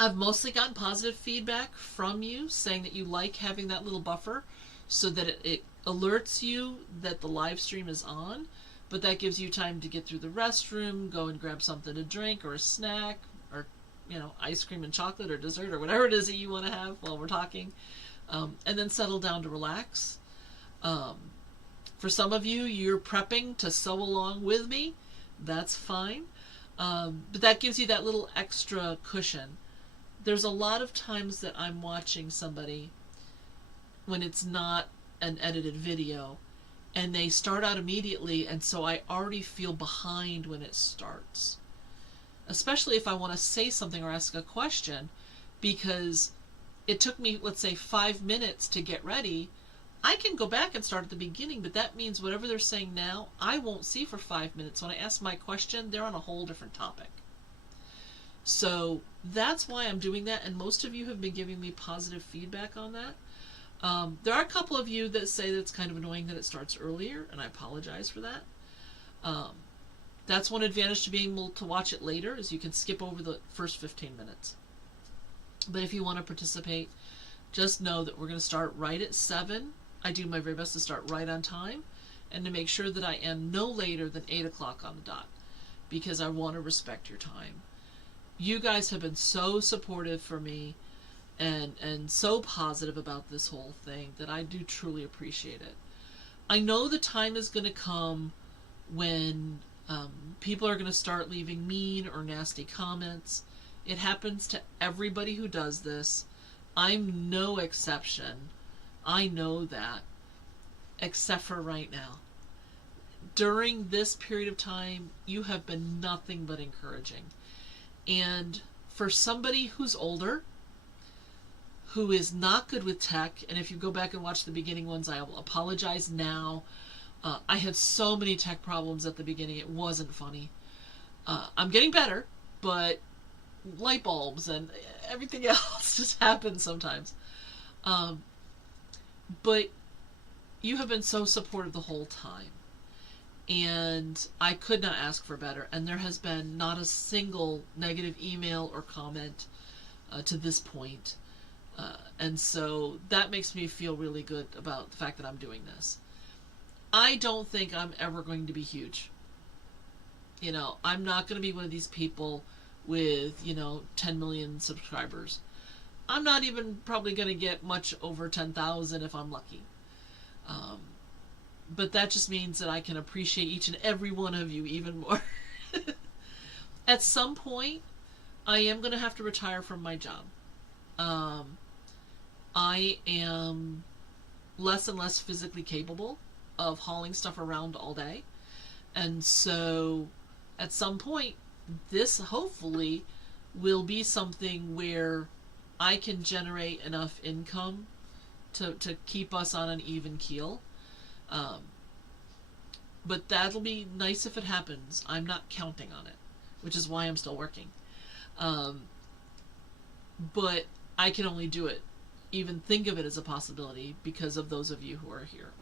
I've mostly gotten positive feedback from you saying that you like having that little buffer so that it alerts you that the live stream is on, but that gives you time to get through the restroom, go and grab something to drink or a snack or, ice cream and chocolate or dessert or whatever it is that you want to have while we're talking, and then settle down to relax. For some of you, you're prepping to sew along with me. That's fine. But that gives you that little extra cushion. There's a lot of times that I'm watching somebody when it's not an edited video and they start out immediately, and so I already feel behind when it starts. Especially if I want to say something or ask a question, because it took me, let's say, 5 minutes to get ready. I can go back and start at the beginning, but that means whatever they're saying now, I won't see for 5 minutes. When I ask my question, they're on a whole different topic. So that's why I'm doing that, and most of you have been giving me positive feedback on that. There are a couple of you that say that it's kind of annoying that it starts earlier, and I apologize for that. That's one advantage to being able to watch it later, is you can skip over the first 15 minutes. But if you want to participate, just know that we're going to start right at 7. I do my very best to start right on time and to make sure that I end no later than 8 o'clock on the dot, because I want to respect your time. You guys have been so supportive for me and so positive about this whole thing that I do truly appreciate it. I know the time is going to come when people are going to start leaving mean or nasty comments. It happens to everybody who does this. I'm no exception. I know that, except for right now. During this period of time, you have been nothing but encouraging. And for somebody who's older, who is not good with tech, and if you go back and watch the beginning ones, I will apologize now. I had so many tech problems at the beginning, it wasn't funny. I'm getting better, but light bulbs and everything else just happens sometimes. But you have been so supportive the whole time, and I could not ask for better. And there has been not a single negative email or comment to this point. And so that makes me feel really good about the fact that I'm doing this. I don't think I'm ever going to be huge. You know, I'm not going to be one of these people with, 10 million subscribers. I'm not even probably going to get much over 10,000 if I'm lucky. But that just means that I can appreciate each and every one of you even more. At some point, I am going to have to retire from my job. I am less and less physically capable of hauling stuff around all day. And so at some point, this hopefully will be something where I can generate enough income to keep us on an even keel. But that'll be nice if it happens. I'm not counting on it, which is why I'm still working. But I can only do it, even think of it as a possibility, because of those of you who are here.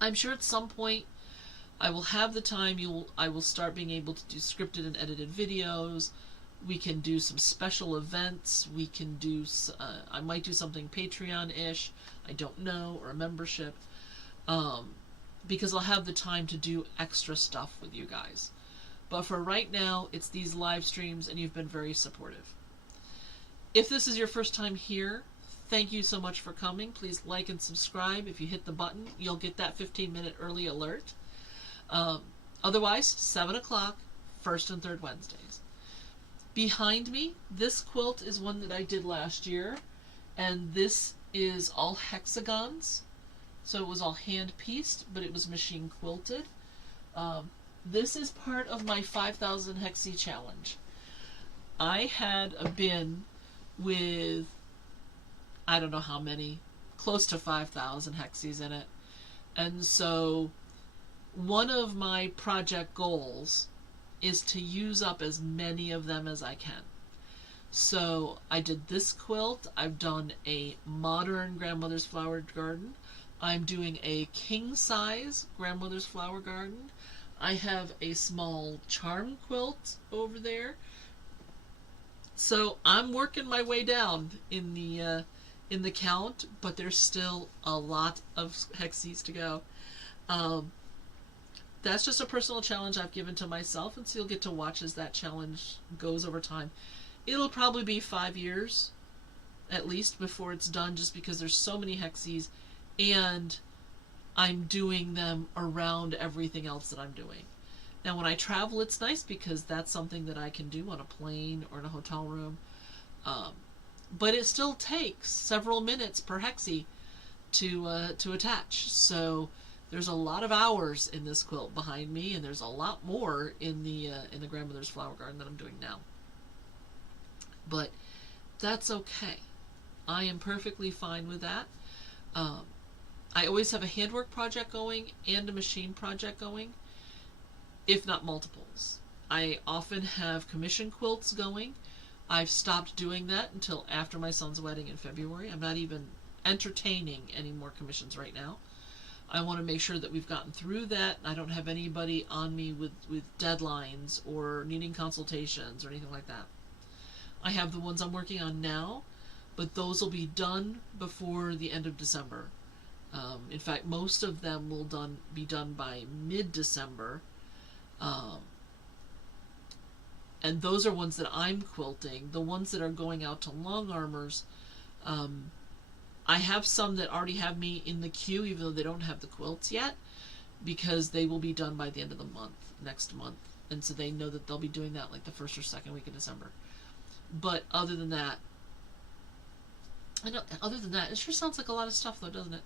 I'm sure at some point I will have the time. I will start being able to do scripted and edited videos. We can do some special events. We can do, I might do something Patreon-ish, I don't know, or a membership, because I'll have the time to do extra stuff with you guys. But for right now, it's these live streams, and you've been very supportive. If this is your first time here, thank you so much for coming. Please like and subscribe. If you hit the button, you'll get that 15-minute early alert. Otherwise, 7 o'clock, first and third Wednesdays. Behind me, this quilt is one that I did last year, and this is all hexagons. So it was all hand-pieced, but it was machine quilted. This is part of my 5,000 hexie challenge. I had a bin with, I don't know how many, close to 5,000 hexies in it. And so one of my project goals is to use up as many of them as I can. So I did this quilt. I've done a modern grandmother's flower garden. I'm doing a king size grandmother's flower garden. I have a small charm quilt over there. So I'm working my way down in the count, but there's still a lot of hexies to go. That's just a personal challenge I've given to myself, and so you'll get to watch as that challenge goes over time. It'll probably be 5 years, at least, before it's done, just because there's so many hexies, and I'm doing them around everything else that I'm doing. Now, when I travel, it's nice because that's something that I can do on a plane or in a hotel room. But it still takes several minutes per hexie to attach. So there's a lot of hours in this quilt behind me, and there's a lot more in the grandmother's flower garden that I'm doing now. But that's okay. I am perfectly fine with that. I always have a handwork project going and a machine project going, if not multiples. I often have commission quilts going. I've stopped doing that until after my son's wedding in February. I'm not even entertaining any more commissions right now. I want to make sure that we've gotten through that. I don't have anybody on me with deadlines or needing consultations or anything like that. I have the ones I'm working on now, but those will be done before the end of December. In fact, most of them will be done by mid-December. And those are ones that I'm quilting. The ones that are going out to long armors, I have some that already have me in the queue, even though they don't have the quilts yet, because they will be done by the end of the month, next month. And so they know that they'll be doing that like the first or second week of December. But other than that, it sure sounds like a lot of stuff though, doesn't it?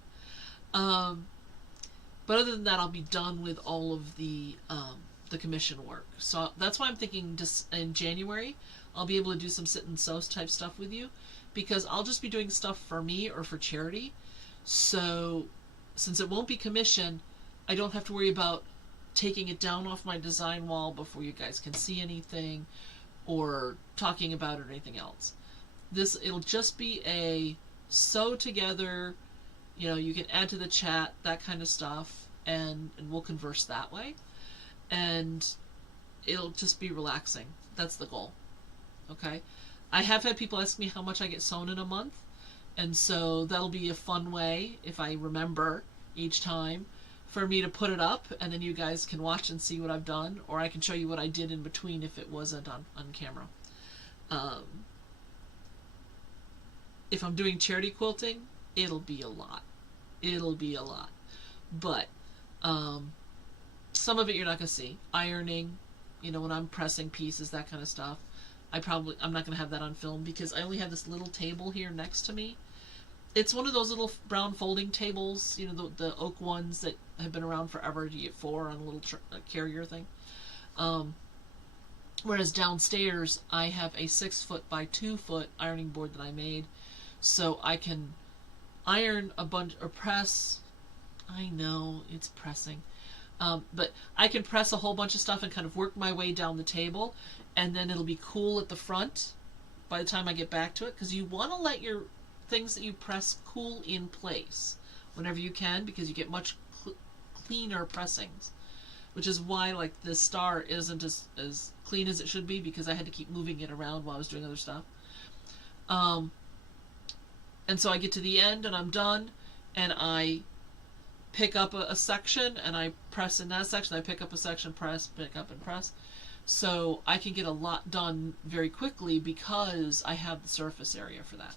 But other than that, I'll be done with all of the commission work. So that's why I'm thinking just in January, I'll be able to do some sit and sew type stuff with you, because I'll just be doing stuff for me or for charity. So since it won't be commission, I don't have to worry about taking it down off my design wall before you guys can see anything, or talking about it or anything else. It'll just be a sew together, you can add to the chat, that kind of stuff, and we'll converse that way. And it'll just be relaxing. That's the goal. Okay? I have had people ask me how much I get sewn in a month, and so that'll be a fun way, if I remember each time, for me to put it up, and then you guys can watch and see what I've done, or I can show you what I did in between if it wasn't on camera. If I'm doing charity quilting, it'll be a lot. But some of it you're not going to see. Ironing, when I'm pressing pieces, that kind of stuff. I'm not going to have that on film, because I only have this little table here next to me. It's one of those little brown folding tables, the oak ones that have been around forever. You get 4 on a little carrier thing. Whereas downstairs, I have a 6-foot by 2-foot ironing board that I made, so I can iron a bunch, or press. I know it's pressing, but I can press a whole bunch of stuff and kind of work my way down the table, and then it'll be cool at the front by the time I get back to it, because you want to let your things that you press cool in place whenever you can, because you get much cleaner pressings, which is why like this star isn't as clean as it should be, because I had to keep moving it around while I was doing other stuff. And so I get to the end and I'm done, and I pick up a section and I press in that section. I pick up a section, press, pick up and press. So I can get a lot done very quickly because I have the surface area for that.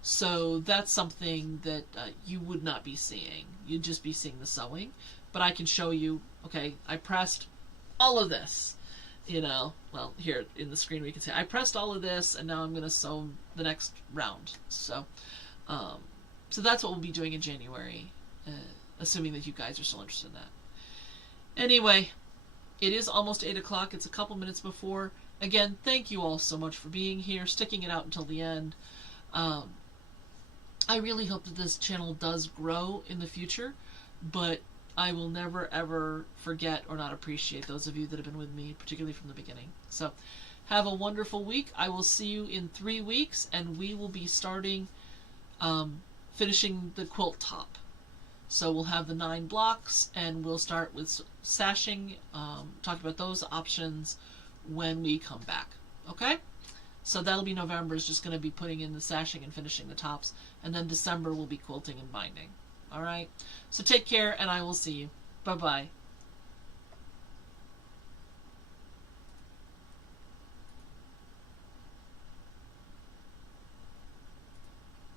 So that's something that you would not be seeing. You'd just be seeing the sewing. But I can show you, okay, I pressed all of this. Well, here in the screen we can say, I pressed all of this, and now I'm going to sew the next round. So that's what we'll be doing in January, assuming that you guys are still interested in that. Anyway, it is almost 8 o'clock. It's a couple minutes before. Again, thank you all so much for being here, sticking it out until the end. I really hope that this channel does grow in the future, but I will never ever forget or not appreciate those of you that have been with me, particularly from the beginning. So have a wonderful week. I will see you in 3 weeks, and we will be starting finishing the quilt top. So we'll have the 9 blocks, and we'll start with sashing, talk about those options when we come back. Okay? So that'll be November, is just going to be putting in the sashing and finishing the tops, and then December will be quilting and binding. All right? So take care, and I will see you. Bye-bye.